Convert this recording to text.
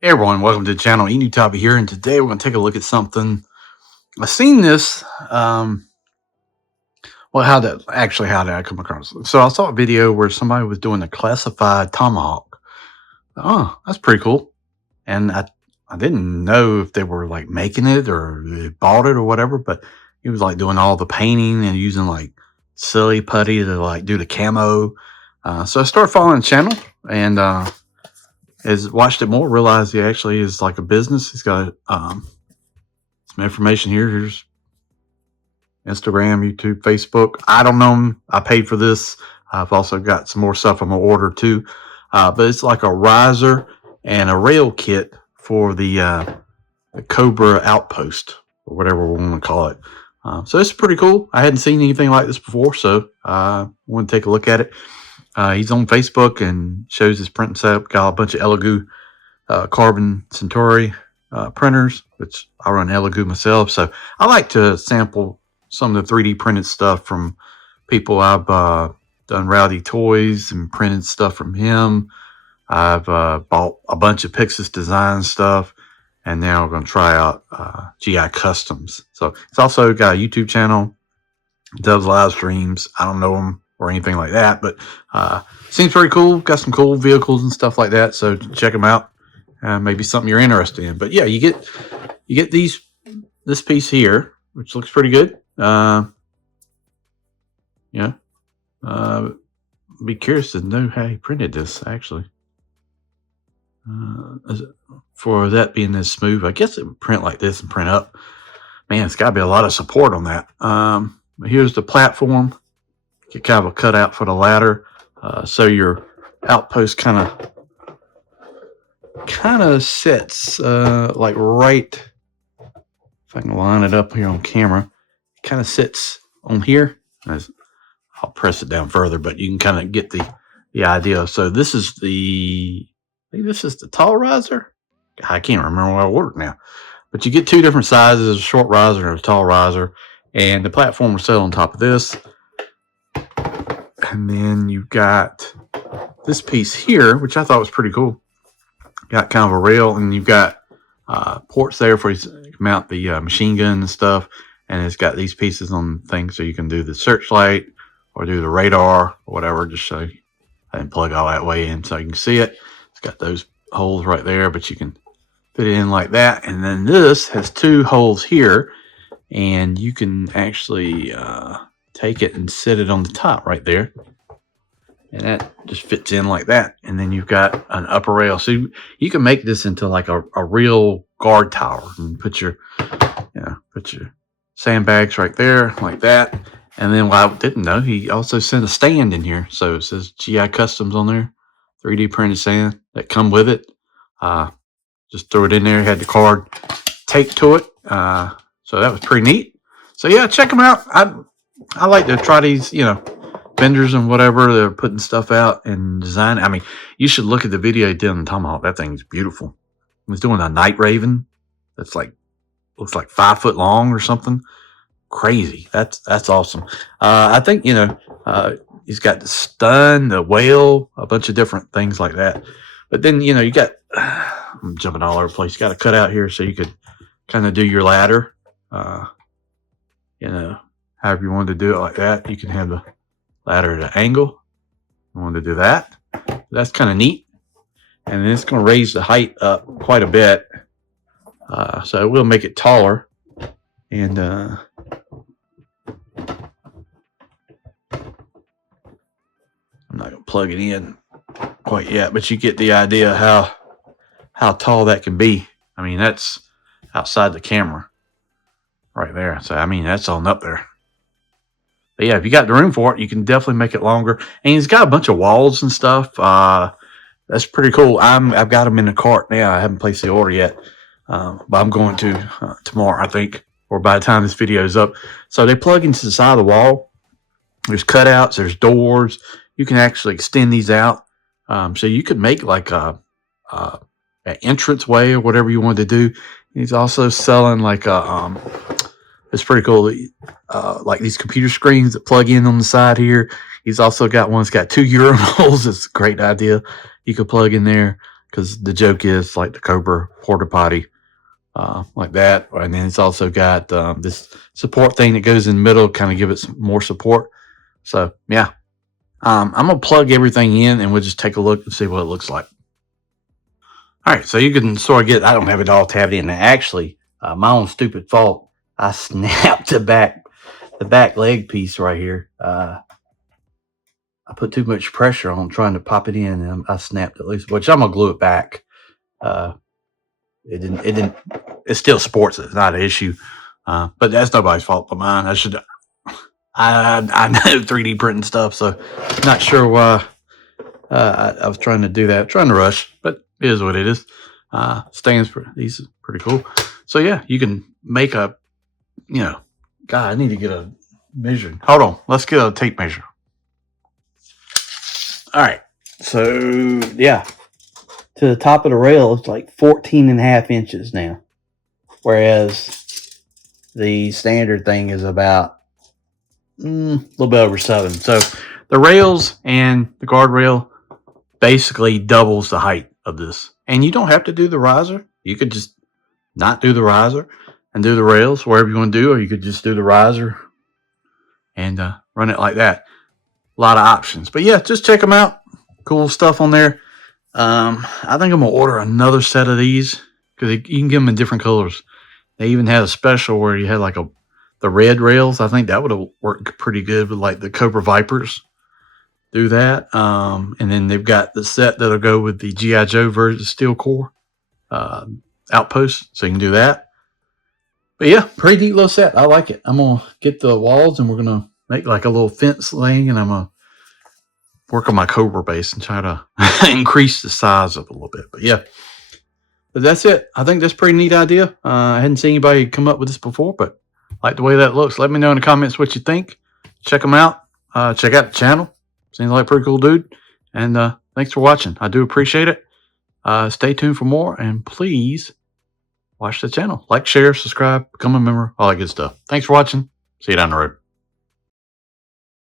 Hey everyone, welcome to the channel. Enewtabie here, and today we're going to take a look at something. I've seen this. Well, how did I come across it? So I saw a video where somebody was doing a classified tomahawk. Oh, that's pretty cool. And I didn't know if they were like making it or they bought it or whatever, but he was like doing all the painting and using like silly putty to like do the camo. So I started following the channel and as watched it more, realized he actually is like a business. He's got some information here. Here's Instagram, YouTube, Facebook. I don't know him. I paid for this. I've also got some more stuff I'm gonna order too. But it's like a riser and a rail kit for the Cobra Outpost or whatever we want to call it. So it's pretty cool. I hadn't seen anything like this before, so I want to take a look at it. He's on Facebook and shows his printing setup. Got a bunch of Elegoo Carbon Centauri printers, which I run Elegoo myself. So I like to sample some of the 3D printed stuff from people. I've done Rowdy Toys and printed stuff from him. I've bought a bunch of Pixis Design stuff. And now we're going to try out GI Customs. So it's also got a YouTube channel. Does live streams. I don't know him or anything like that, but seems pretty cool. Got some cool vehicles and stuff like that. So check them out. Maybe something you're interested in. But yeah, you get this piece here, which looks pretty good. Yeah. Be curious to know how he printed this actually. For that being this smooth, I guess it would print like this and print up. Man, it's got to be a lot of support on that. Here's the platform. Get kind of a cutout for the ladder. So your outpost kind of sits like right. If I can line it up here on camera, it kind of sits on here. I'll press it down further, but you can kind of get the idea. So this is the. I think this is the tall riser. I can't remember what I ordered now. But you get two different sizes, a short riser and a tall riser. And the platform will sit on top of this. And then you've got this piece here, which I thought was pretty cool. Got kind of a rail, and you've got ports there for you to mount the machine gun and stuff. And it's got these pieces on things so you can do the searchlight or do the radar or whatever. Just so I didn't plug all that way in so you can see it. It's got those holes right there, but you can fit it in like that. And then this has two holes here, and you can actually take it and set it on the top right there. And that just fits in like that. And then you've got an upper rail. So you can make this into like a real guard tower and put your sandbags right there like that. And then what I didn't know, he also sent a stand in here. So it says GI Customs on there. 3D printed stand that come with it. Just throw it in there. Had the card taped to it. So that was pretty neat. So yeah, check them out. I like to try these, vendors and whatever. They're putting stuff out and design. I mean, you should look at the video he did on the Tomahawk. That thing's beautiful. He was doing a Night Raven. That's like, looks like 5 foot long or something. Crazy. That's awesome. I think, he's got the stun, the whale, a bunch of different things like that. But then, you got, I'm jumping all over the place. You got to cut out here so you could kind of do your ladder. However you wanted to do it like that. You can have the ladder at an angle. You want to do that. That's kind of neat. And then it's going to raise the height up quite a bit. So it will make it taller. And, I'm not going to plug it in quite yet, but you get the idea how tall that can be. I mean, that's outside the camera right there. So, I mean, that's on up there. But yeah, if you got the room for it, you can definitely make it longer. And he's got a bunch of walls and stuff. That's pretty cool. I've got them in the cart now. I haven't placed the order yet. But I'm going to tomorrow, I think, or by the time this video is up. So they plug into the side of the wall. There's cutouts. There's doors. You can actually extend these out. So you could make like an entrance way or whatever you wanted to do. He's also selling like it's pretty cool. Like these computer screens that plug in on the side here. He's also got one that's got 2 urinals. It's a great idea. You could plug in there. because the joke is like the Cobra porta potty, like that. And then it's also got this support thing that goes in the middle, kind of give it some more support. So yeah, I'm gonna plug everything in, and we'll just take a look and see what it looks like. All right, so you can sort of get. I don't have it all tabbed in. Actually, my own stupid fault. I snapped the back leg piece right here. I put too much pressure on trying to pop it in, and I snapped it loose. Which I'm gonna glue it back. It didn't. It still sports. It's not an issue. But that's nobody's fault but mine. I know 3D printing stuff, so not sure why I was trying to do that. Trying to rush, but it is what it is. Stands for these are pretty cool. So yeah, you can make a, God, I need to get a measuring. Hold on, let's get a tape measure. All right, so yeah, to the top of the rail, it's like 14.5 inches now, whereas the standard thing is about a little bit over 7. So the rails and the guardrail basically doubles the height of this, and you don't have to do the riser. You could just not do the riser and do the rails wherever you want to do, or you could just do the riser and run it like that. A lot of options, but yeah, just check them out. Cool stuff on there. I think I'm gonna order another set of these because you can get them in different colors. They even had a special where you had like the red rails. I think that would have worked pretty good with like the Cobra Vipers. Do that, and then they've got the set that'll go with the G.I. Joe version steel core outpost, so you can do that. But yeah, pretty neat little set. I like it. I'm gonna get the walls, and we're gonna make like a little fence thing, and I'm gonna work on my Cobra base and try to increase the size of it a little bit. But yeah, but that's it. I think that's a pretty neat idea. I hadn't seen anybody come up with this before, but I like the way that looks. Let me know in the comments what you think. Check them out. Check out the channel. Seems like a pretty cool dude. And thanks for watching. I do appreciate it. Stay tuned for more, and please watch the channel. Like, share, subscribe, become a member, all that good stuff. Thanks for watching. See you down the road.